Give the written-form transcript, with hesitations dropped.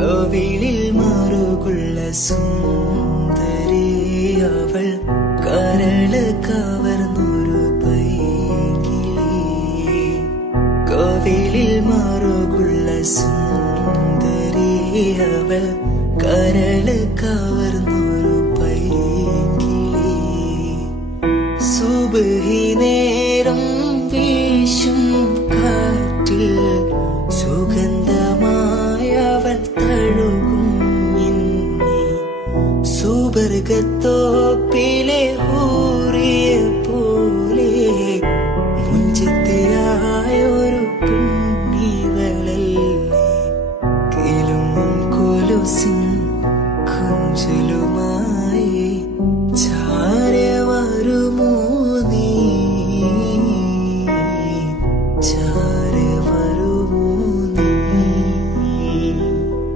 കോവിലിൽ മാറുകുള്ള സുന്ദരി അവൾ കരള് കവർന്നൊരു പൈകിളി. കോവിലിൽ മാറുകുള്ള സുന്ദരി അവൾ കരള് കവർന്നൊരു പൈകിളി. സുബ്ഹി നേരം വീശും കാറ്റിൽ സുഗന്ധമായവൾ തഴുകും മിന്നി. സുബർഗത്തോപ്പിലെ ഹൂറിയെ പോലെ മുഞ്ചത്തിയായൊരു പെണ്ണിവളല്ലേ. കിലും കൊലുസിൻ കുഞ്ചലുമ